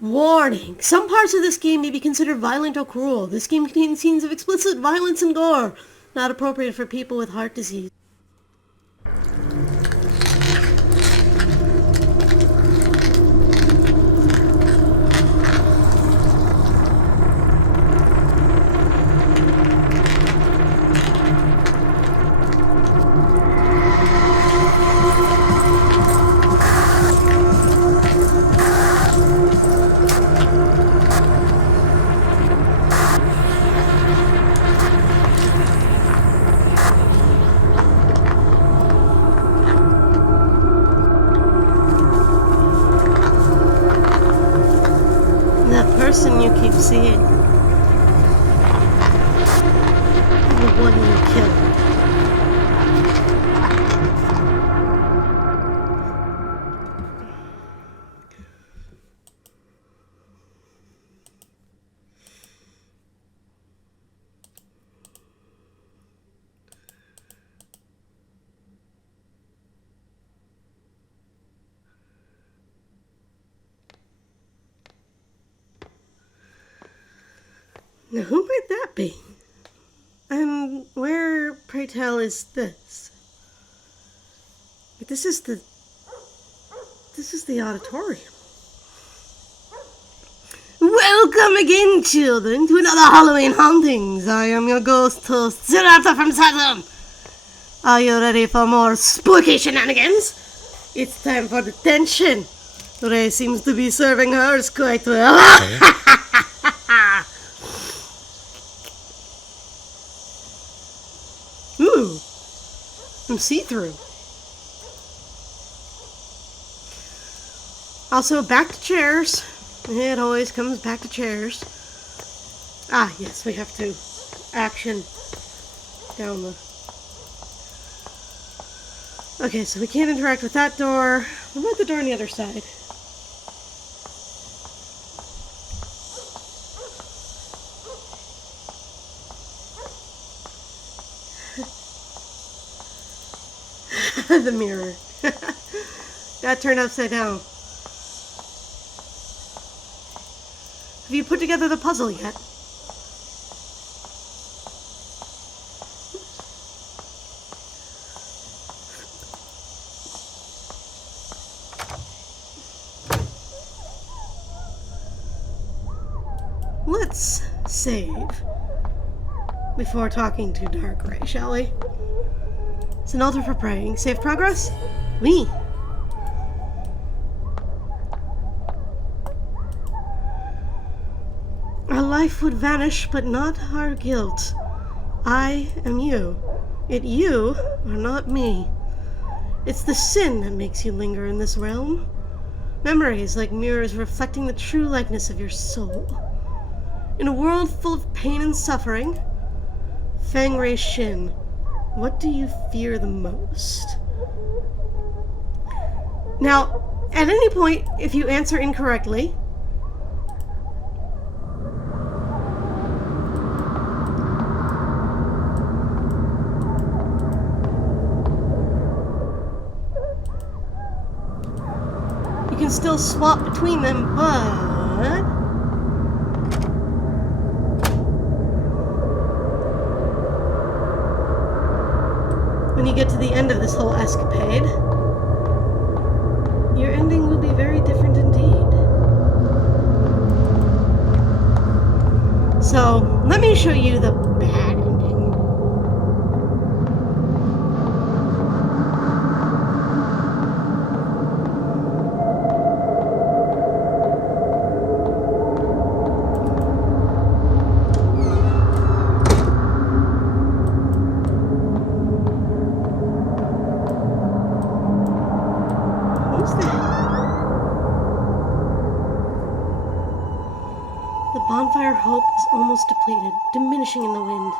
Warning! Some parts of this game may be considered violent or cruel. This game contains scenes of explicit violence and gore, not appropriate for people with heart disease. Person you keep seeing, the one you killed. Now, who might that be? And where, pray tell, is this? This is the auditorium. Welcome again, children, to another Halloween Hauntings. I am your ghost host, Zerata from Saturn. Are you ready for more spooky shenanigans? It's time for Detention. Ray seems to be serving hers quite well. Ooh, I'm see-through. Also, back to chairs. It always comes back to chairs. Ah, yes, we have to action down the... Okay, so we can't interact with that door. What about the door on the other side? The mirror. Got turned upside down. Have you put together the puzzle yet? Let's save before talking to Dark Ray, shall we? It's an altar for praying. Save progress? Oui. Our life would vanish, but not our guilt. I am you, yet you are not me. It's the sin that makes you linger in this realm. Memories like mirrors reflecting the true likeness of your soul. In a world full of pain and suffering, Feng-Rei Shin, what do you fear the most? Now, at any point, if you answer incorrectly, you can still swap between them, but when you get to the end of this whole escapade, your ending will be very different indeed. So, let me show you the bad ending. The bonfire hope is almost depleted, diminishing in the wind.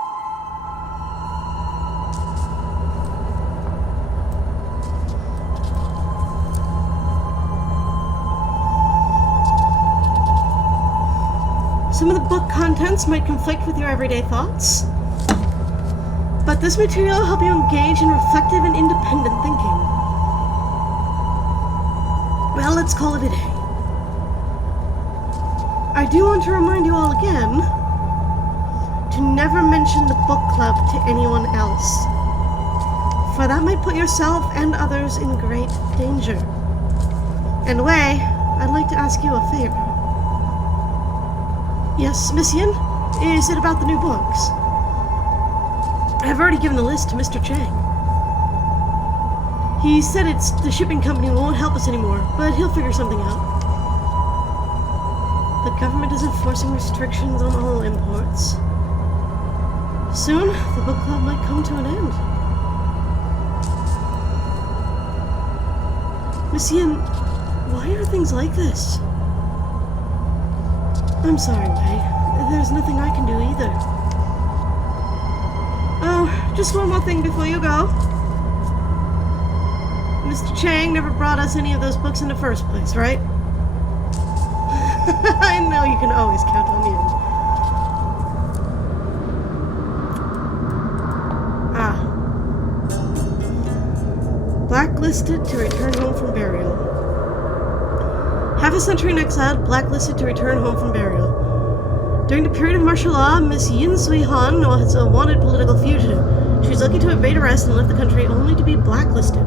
Some of the book contents might conflict with your everyday thoughts, but this material will help you engage in reflective and independent thinking. Well, let's call it a day. I do want to remind you all again to never mention the book club to anyone else, for that might put yourself and others in great danger. And Wei, I'd like to ask you a favor. Yes, Miss Yin? Is it about the new books? I've already given the list to Mr. Chang. He said it's the shipping company won't help us anymore, but he'll figure something out. The government is enforcing restrictions on all imports. Soon, the book club might come to an end. Miss Yin, why are things like this? I'm sorry, Wei. There's nothing I can do either. Oh, just one more thing before you go. Mr. Chang never brought us any of those books in the first place, right? I know you can always count on you. Blacklisted to return home from burial. Half a century in exile, blacklisted to return home from burial. During the period of martial law, Miss Yin Sui Han was a wanted political fugitive. She was lucky to evade arrest and left the country only to be blacklisted.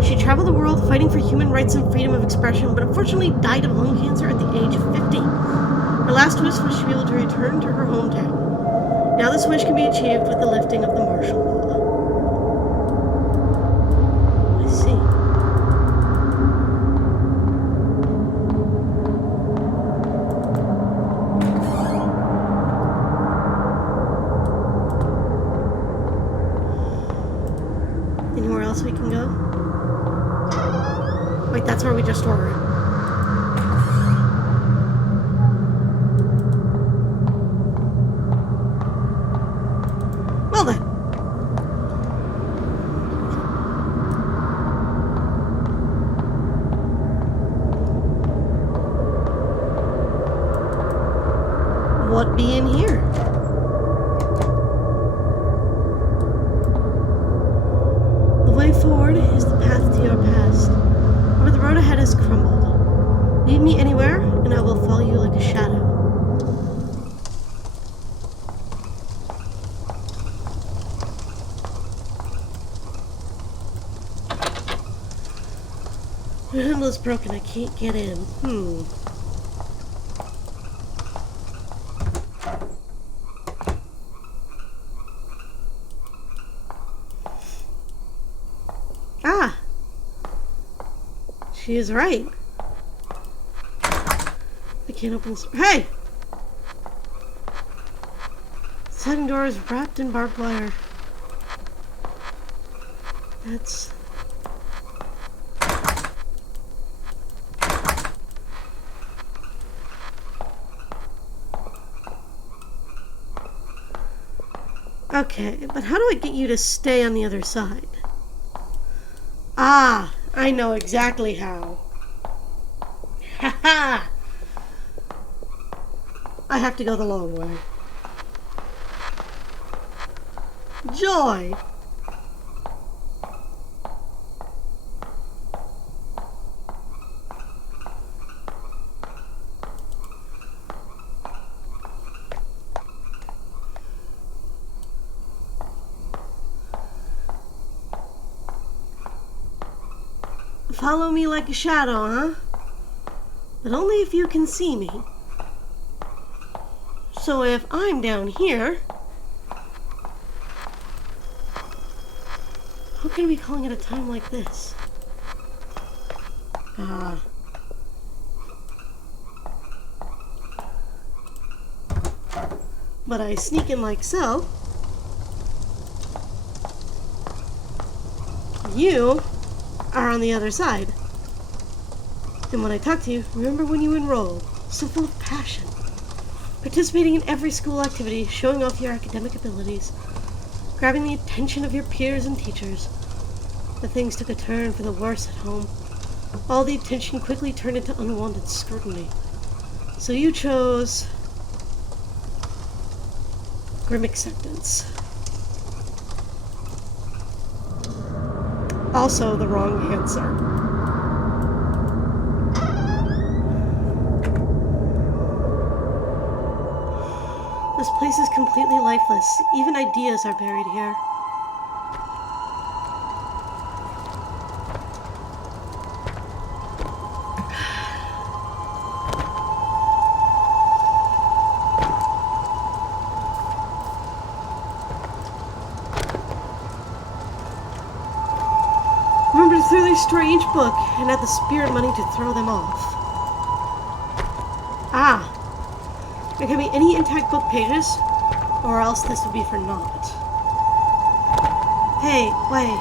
She traveled the world fighting for human rights and freedom of expression, but unfortunately died of lung cancer at the age of 50. Her last wish was to be able to return to her hometown. Now this wish can be achieved with the lifting of the martial law. I see. Anywhere else we can go? Wait, that's where we just were. Well then. What be in here? The way forward is the path to your past. Where the road ahead has crumbled. Lead me anywhere, and I will follow you like a shadow. The handle is broken, I can't get in. Ah! She is right. I can't open this. Hey! The sliding door is wrapped in barbed wire. That's... Okay, but how do I get you to stay on the other side? Ah, I know exactly how. Haha! I have to go the long way. Joy! Follow me like a shadow, huh? But only if you can see me. So if I'm down here, how can we be calling at a time like this? But I sneak in like so. You are on the other side. And when I talk to you, remember when you enrolled, so full of passion, participating in every school activity, showing off your academic abilities, grabbing the attention of your peers and teachers. But things took a turn for the worse at home. All the attention quickly turned into unwanted scrutiny. So you chose grim acceptance. Also the wrong answer. This place is completely lifeless. Even ideas are buried here. Remember to thoroughly destroy each book and add the spirit money to throw them off. Ah! There can be any intact book pages, or else this would be for naught. Hey, wait.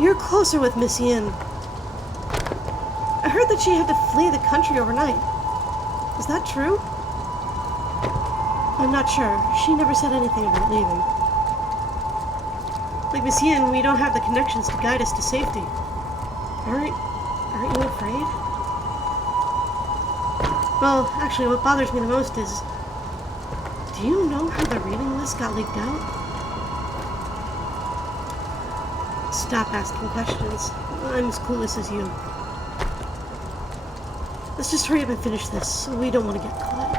You're closer with Miss Yin. I heard that she had to flee the country overnight. Is that true? I'm not sure. She never said anything about leaving. Like Miss Yin, we don't have the connections to guide us to safety. Aren't you afraid? Well, actually, what bothers me the most is... Do you know how the reading list got leaked out? Stop asking questions. I'm as clueless as you. Let's just hurry up and finish this. We don't want to get caught.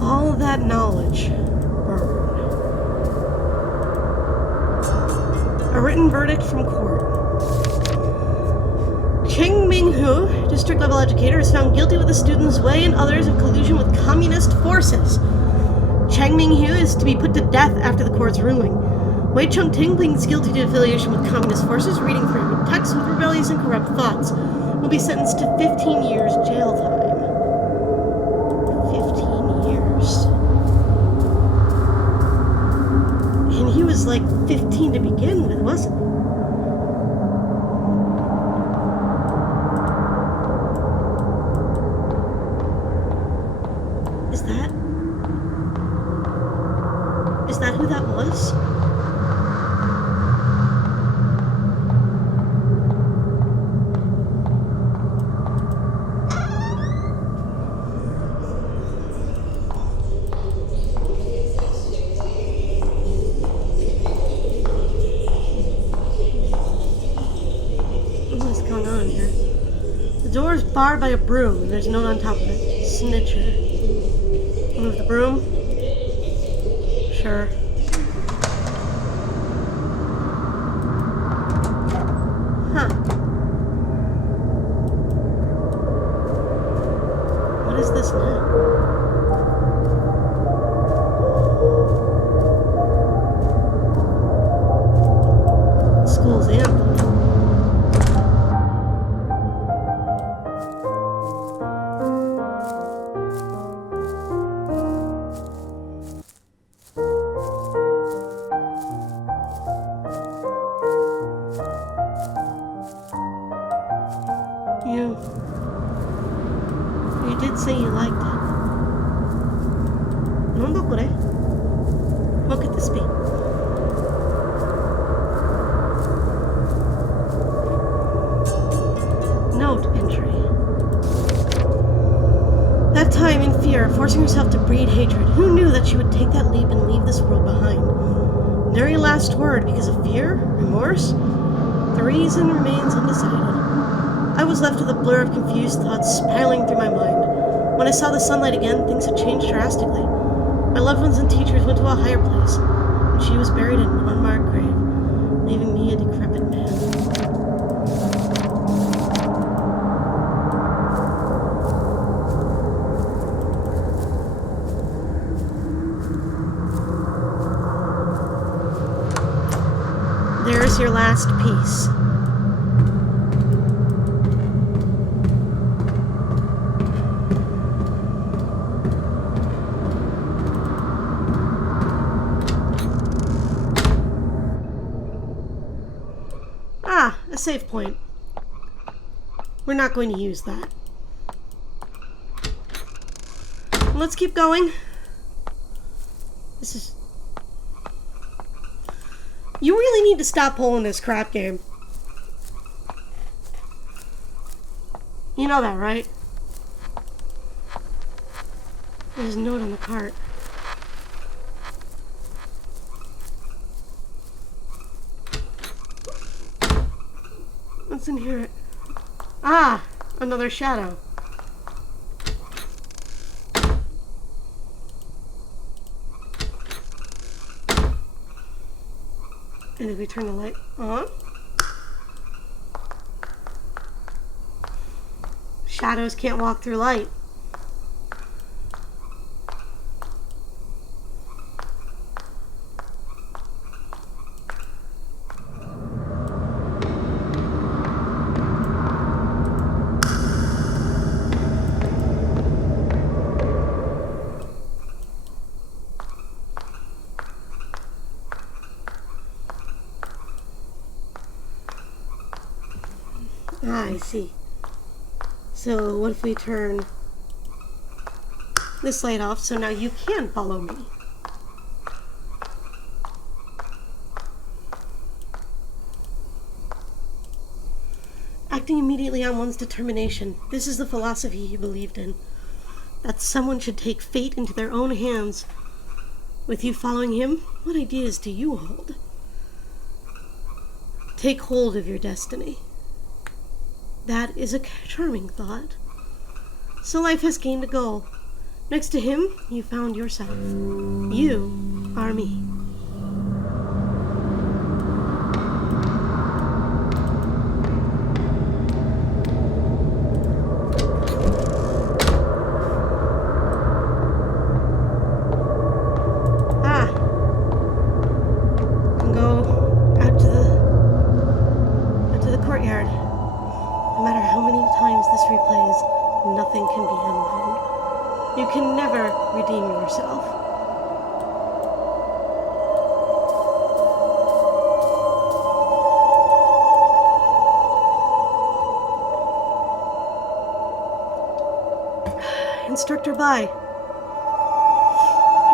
All that knowledge. Burn. A written verdict from court. Cheng Ming-hu, district-level educator, is found guilty with the students Wei and others of collusion with communist forces. Cheng Ming-hu is to be put to death after the court's ruling. Wei Cheng-ting pleads guilty to affiliation with communist forces, reading through texts with rebellious and corrupt thoughts. Will be sentenced to 15 years jail time. 15 years. And he was like 15 to begin with, wasn't he? Is that who that was? What's going on here? The door is barred by a broom, and there's a note on top of it. Snitcher. Move the broom. Sure. Huh. What is this now? School's anthem. You did say you liked it. What could this be? Note entry. That time in fear, forcing herself to breed hatred, who knew that she would take that leap and leave this world behind? Very last word, because of fear? Remorse? The reason remains undecided. I was left with a blur of confused thoughts spiraling through my mind. When I saw the sunlight again, things had changed drastically. My loved ones and teachers went to a higher place, and she was buried in an unmarked grave, leaving me a decrepit man. There's your last piece. Ah, a save point. We're not going to use that. Let's keep going. This is... You really need to stop pulling this crap game. You know that, right? There's a note on the cart. What's in here? Ah! Another shadow. And if we turn the light on, shadows can't walk through light. Ah, I see. So what if we turn this light off so now you can follow me? Acting immediately on one's determination. This is the philosophy he believed in. That someone should take fate into their own hands. With you following him, what ideas do you hold? Take hold of your destiny. That is a charming thought. So life has gained a goal. Next to him, you found yourself. You are me. Nothing can be unwound. You can never redeem yourself. Instructor Bai.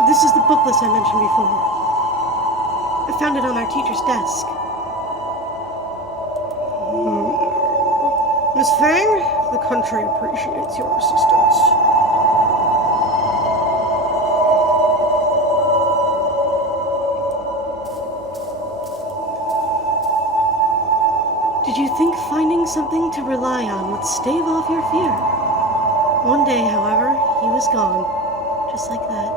This is the book list I mentioned before. I found it on our teacher's desk. Miss Fang, the country appreciates your assistance. Did you think finding something to rely on would stave off your fear? One day, however, he was gone. Just like that.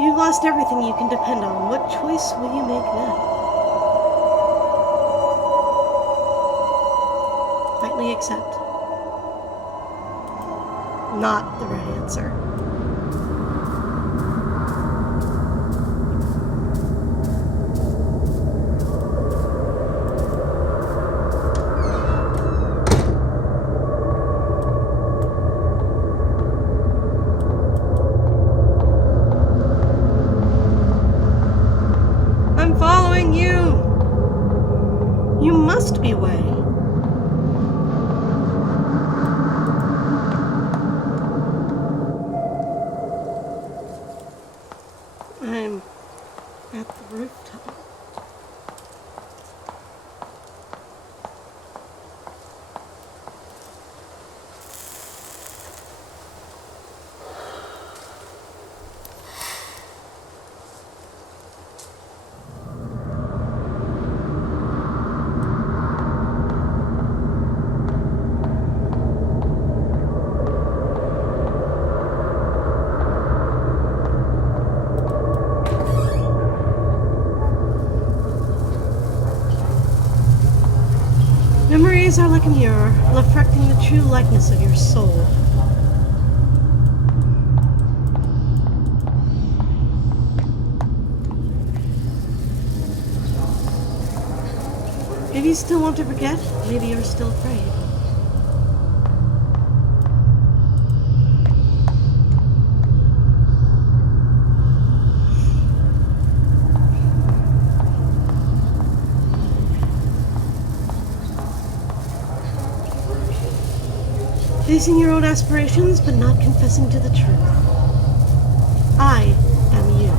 You've lost everything you can depend on. What choice will you make now? Quietly accept. Not the right answer. I'm following you. You must be Wei. I'm at the rooftop. Memories are like a mirror, reflecting the true likeness of your soul. If you still want to forget, maybe you're still afraid. Facing your own aspirations, but not confessing to the truth. I am you.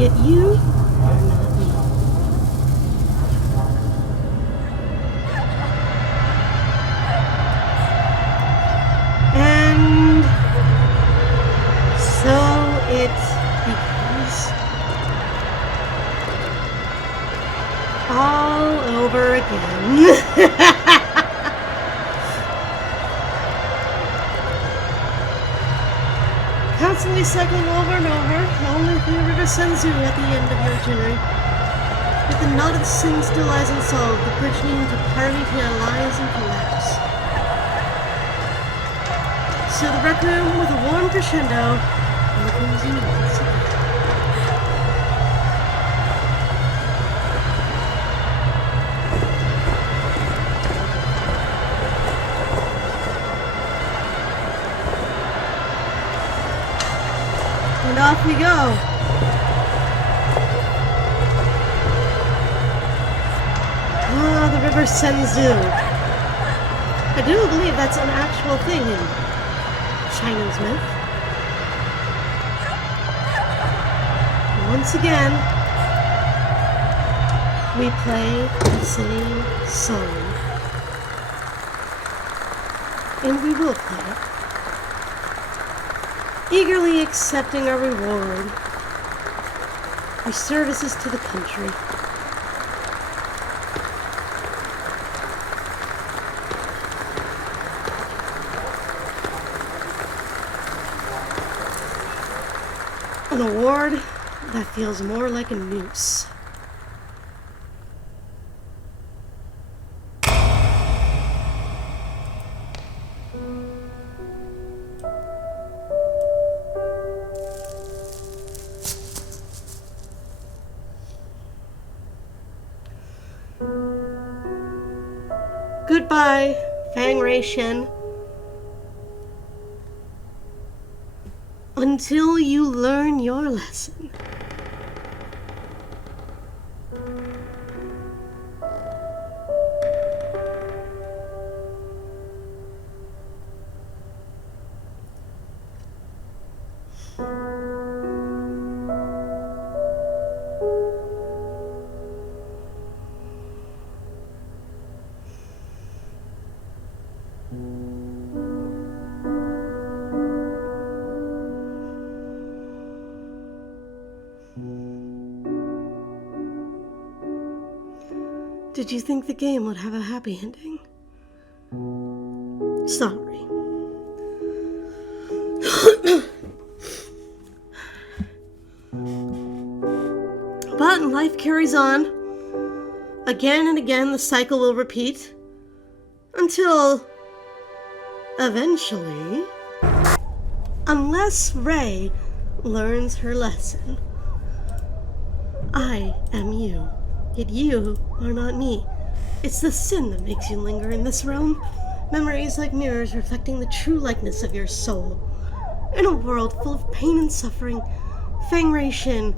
Yet you are not me. And so it becomes all over over again. Constantly cycling over and over, only the river sends you at the end of your itinerary. With the knot of sin still lies unsolved, the bridge needing to part via lies and collapse. So the rec room with a warm crescendo welcomes you once again. And off we go. Ah, the river Senzu. I do believe that's an actual thing in Chinese myth. Once again, we play the same song. And we will play it. Eagerly accepting our reward, our services to the country. An award that feels more like a noose. Goodbye, Fang Rei Shen. Until you learn your lesson. Did you think the game would have a happy ending? Sorry. But life carries on. Again and again, the cycle will repeat. Until... eventually... unless Rei learns her lesson. I am you. Yet you are not me. It's the sin that makes you linger in this realm. Memories like mirrors reflecting the true likeness of your soul. In a world full of pain and suffering, Fang Rei Shin,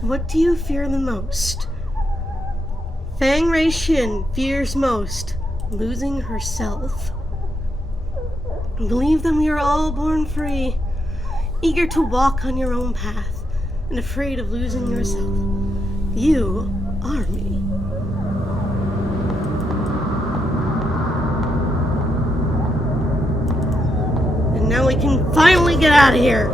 what do you fear the most? Fang Rei Shin fears most losing herself. Believe that we are all born free, eager to walk on your own path, and afraid of losing yourself. You are me. And now we can finally get out of here.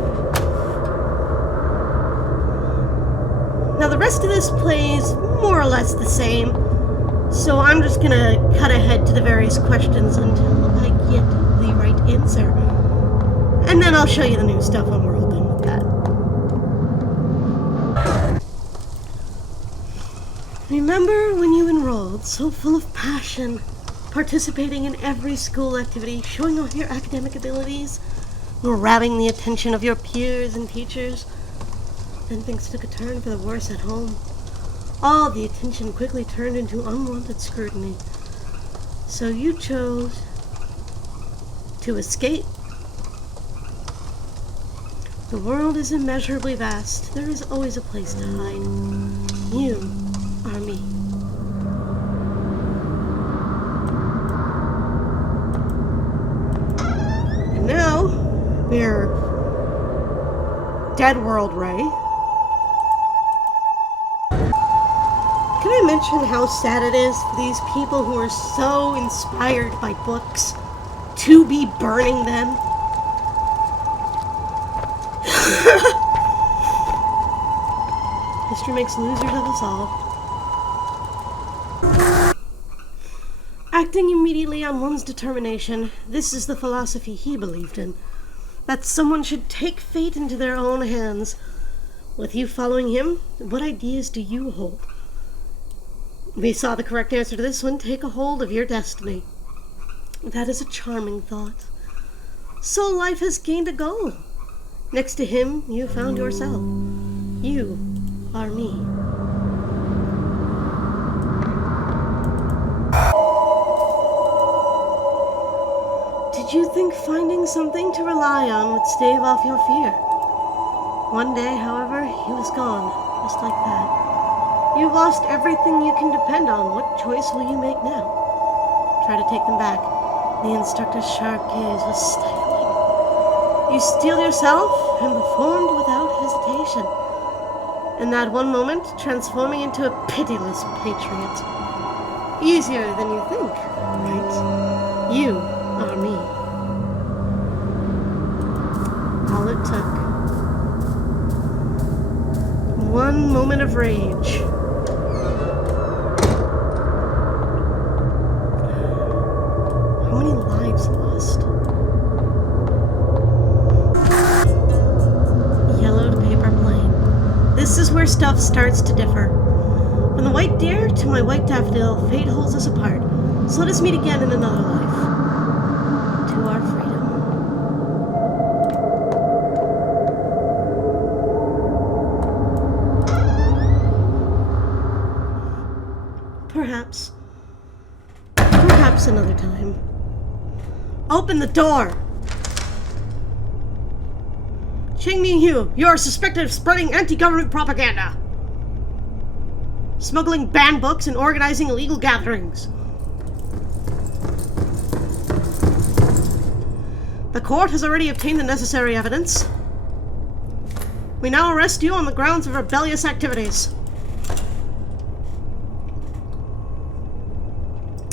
Now the rest of this plays more or less the same, so I'm just gonna cut ahead to the various questions until I get the right answer. And then I'll show you the new stuff when we're all done with that. Remember when you enrolled, so full of passion, participating in every school activity, showing off your academic abilities, grabbing the attention of your peers and teachers? Then things took a turn for the worse at home. All the attention quickly turned into unwanted scrutiny. So you chose to escape. The world is immeasurably vast. There is always a place to hide. You are me. And now, we're Dead World Rei. Can I mention how sad it is for these people who are so inspired by books to be burning them? History makes losers of us all. Acting immediately on one's determination, this is the philosophy he believed in. That someone should take fate into their own hands. With you following him, what ideas do you hold? We saw the correct answer to this one. Take a hold of your destiny. That is a charming thought. So life has gained a goal. Next to him, you found yourself. You are me. Did you think finding something to rely on would stave off your fear? One day, however, he was gone, just like that. You've lost everything you can depend on. What choice will you make now? Try to take them back. The instructor's sharp gaze was stifling. You steeled yourself and performed without hesitation. In that one moment, transforming into a pitiless patriot. Easier than you think, right? You are me. All it took. One moment of rage. How many lives lost? Yellowed paper plane. This is where stuff starts to differ. From the white deer to my white daffodil, fate holds us apart. So let us meet again in another life. To our freedom. Perhaps. Perhaps another time. Open the door! Cheng Ming-Hu, you are suspected of spreading anti-government propaganda, smuggling banned books, and organizing illegal gatherings. The court has already obtained the necessary evidence. We now arrest you on the grounds of rebellious activities.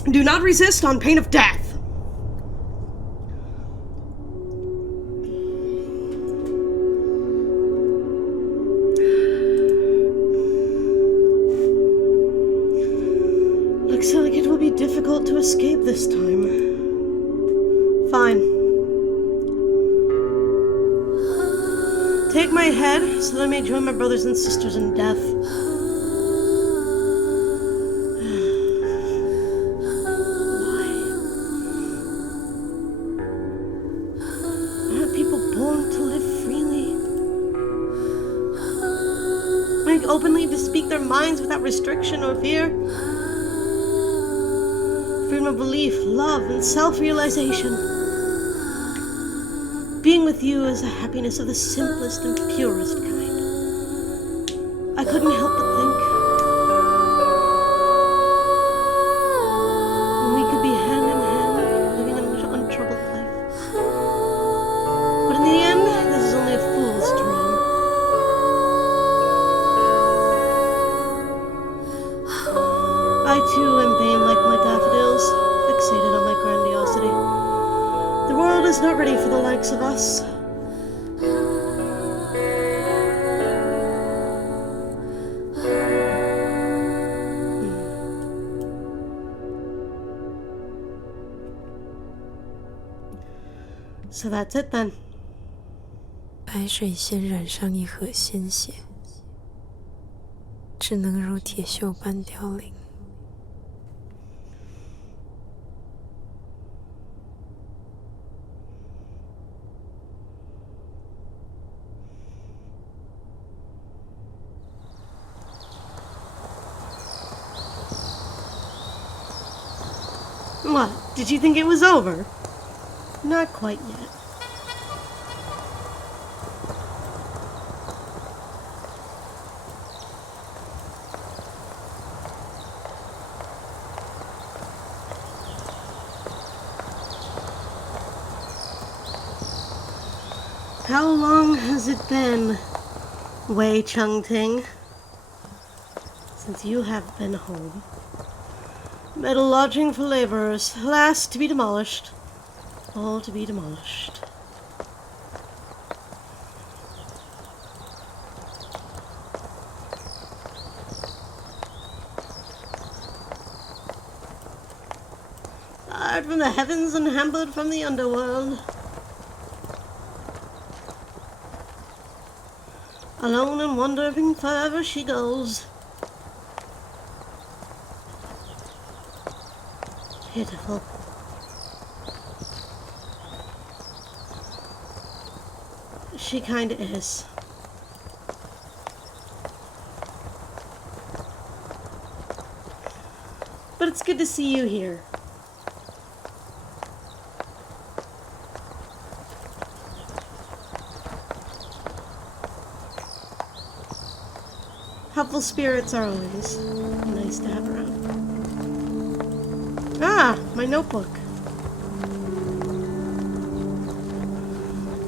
Do not resist on pain of death. Looks like it will be difficult to escape this time. Fine. Take my head so that I may join my brothers and sisters in death. Openly to speak their minds without restriction or fear. Freedom of belief, love, and self-realization. Being with you is a happiness of the simplest and purest kind. I couldn't help but think we could be hand in hand, living an untroubled life. But in the end, this is only a fool's dream. I too am vain like my daffodils, fixated on my grandiosity. The world is not ready for the likes of us. So that's it then. 白水先染上一河鲜血，只能如铁锈般凋零。What? Did you think it was over? Not quite yet. How long has it been, Wei Chengting, since you have been home? Metal lodging for laborers, last to be demolished, all to be demolished. fired from the heavens and hampered from the underworld. Alone and wandering wherever she goes. Pitiful. She kinda is. But it's good to see you here. Helpful spirits are always nice to have around. Ah, my notebook.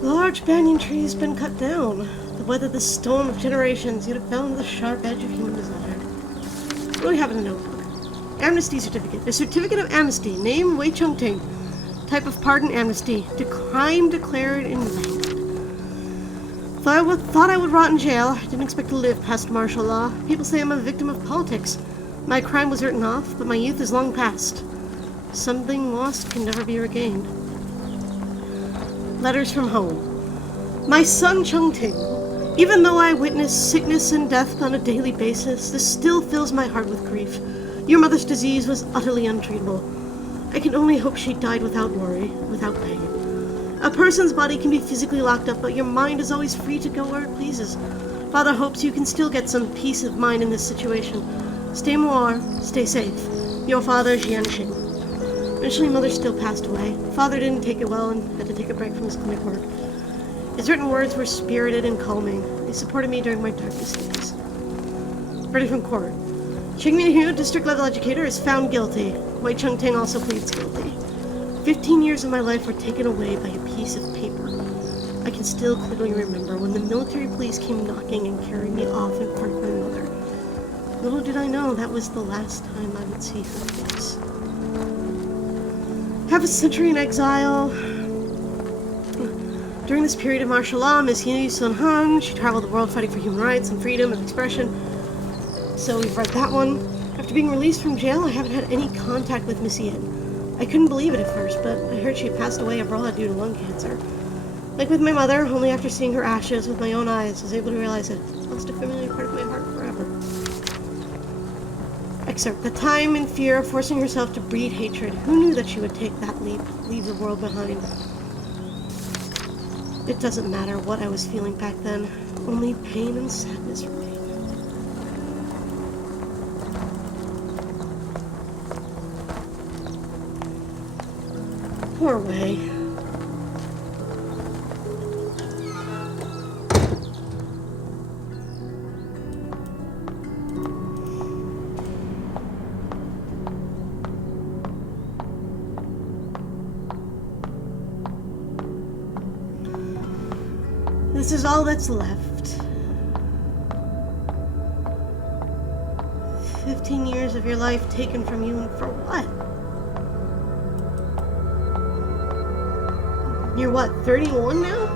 The large banyan tree has been cut down. To weather the storm of generations, yet it found the sharp edge of human desire. What do we have in the notebook? Amnesty certificate. A certificate of amnesty. Name, Wei Chung-ting. Type of pardon, amnesty. Crime declared in vain. Thought I would rot in jail. I didn't expect to live past martial law. People say I'm a victim of politics. My crime was written off, but my youth is long past. Something lost can never be regained. Letters from home. My son Chung-ting. Even though I witness sickness and death on a daily basis, this still fills my heart with grief. Your mother's disease was utterly untreatable. I can only hope she died without worry, without pain. A person's body can be physically locked up, but your mind is always free to go where it pleases. Father hopes you can still get some peace of mind in this situation. Stay more, stay safe. Your father, Jianxin. Eventually, Mother still passed away. Father didn't take it well and had to take a break from his clinic work. His written words were spirited and calming. They supported me during my darkest days. Verdict from court. Ching Min-hu, district-level educator, is found guilty. Wei Chung-ting also pleads guilty. 15 years of my life were taken away by a piece of paper. I can still clearly remember when the military police came knocking and carrying me off in front of my mother. Little did I know that was the last time I would see her face. Half a century in exile. During this period of martial law, Miss Yu Sun-han, she traveled the world fighting for human rights and freedom of expression. So we've read that one. After being released from jail, I haven't had any contact with Miss Yin. I couldn't believe it at first, but I heard she had passed away abroad due to lung cancer. Like with my mother, only after seeing her ashes with my own eyes was I able to realize it lost a familiar part of my heart forever. Excerpt. The time in fear of forcing herself to breed hatred. Who knew that she would take that leap, leave the world behind? It doesn't matter what I was feeling back then. Only pain and sadness remain. Poor Wei. This is all that's left. 15 years of your life taken from you, and for what? You're what, 31 now?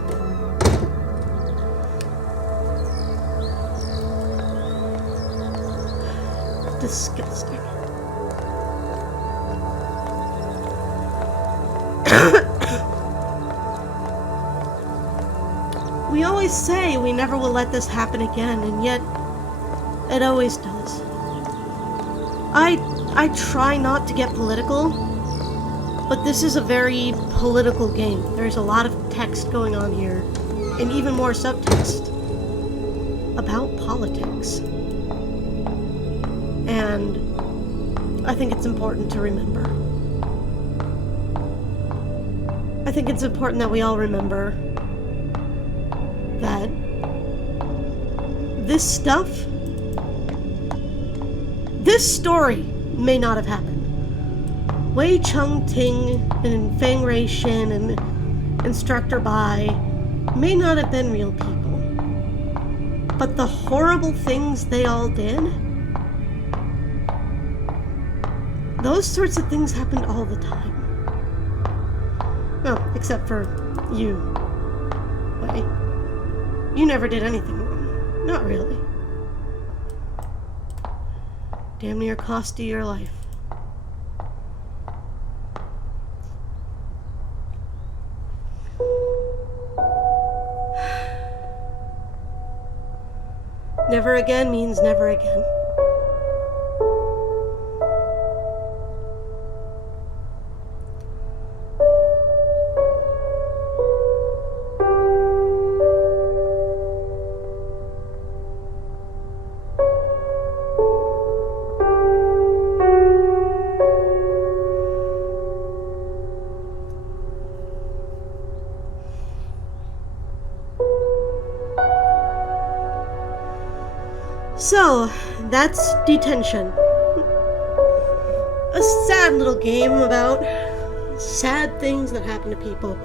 Disgusting. We always say we never will let this happen again, and yet it always does. I try not to get political, but this is a very political game. There's a lot of text going on here, and even more subtext about politics. And I think it's important to remember. I think it's important that we all remember that this stuff, this story may not have happened. Wei Chung-ting and Fang Rei-shin and Instructor Bai may not have been real people. But the horrible things they all did, those sorts of things happened all the time. Well, except for you, Wei. You never did anything wrong. Not really. Damn near cost you your life. Never again means never again. So, that's Detention. A sad little game about sad things that happen to people.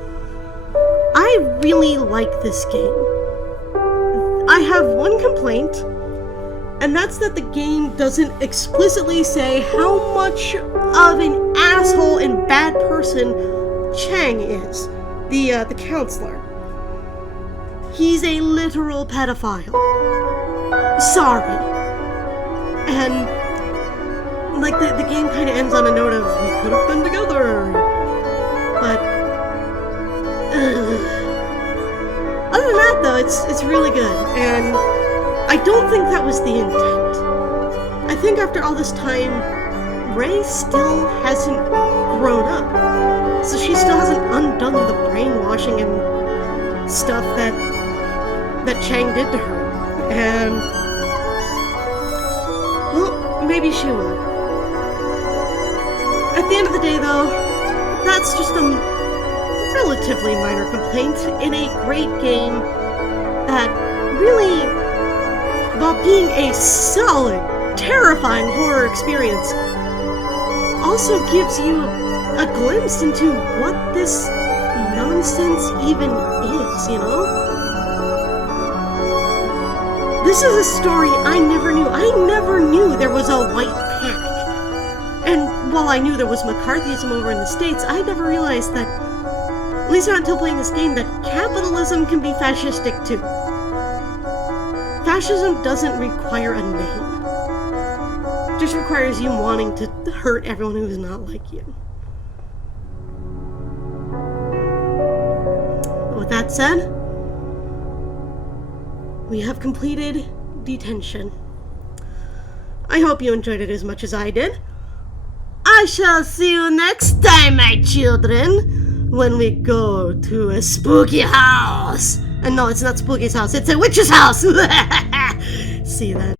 I really like this game. I have one complaint, and that's that the game doesn't explicitly say how much of an asshole and bad person Chang is, the counselor. He's a literal pedophile. Sorry. And, like, the game kind of ends on a note of, we could have been together. But, other than that, though, it's really good. And I don't think that was the intent. I think after all this time, Ray still hasn't grown up. So she still hasn't undone the brainwashing and stuff that Chang did to her. And, well, maybe she will. At the end of the day, though, that's just a relatively minor complaint in a great game that really, while being a solid, terrifying horror experience, also gives you a glimpse into what this nonsense even is, you know? This is a story I never knew. I never knew there was a white panic. And while I knew there was McCarthyism over in the States, I never realized that, at least not until playing this game, that capitalism can be fascistic too. Fascism doesn't require a name. It just requires you wanting to hurt everyone who is not like you. With that said, we have completed Detention. I hope you enjoyed it as much as I did. I shall see you next time, my children, when we go to a spooky house. And no, it's not Spooky's house, it's a witch's house. See you then.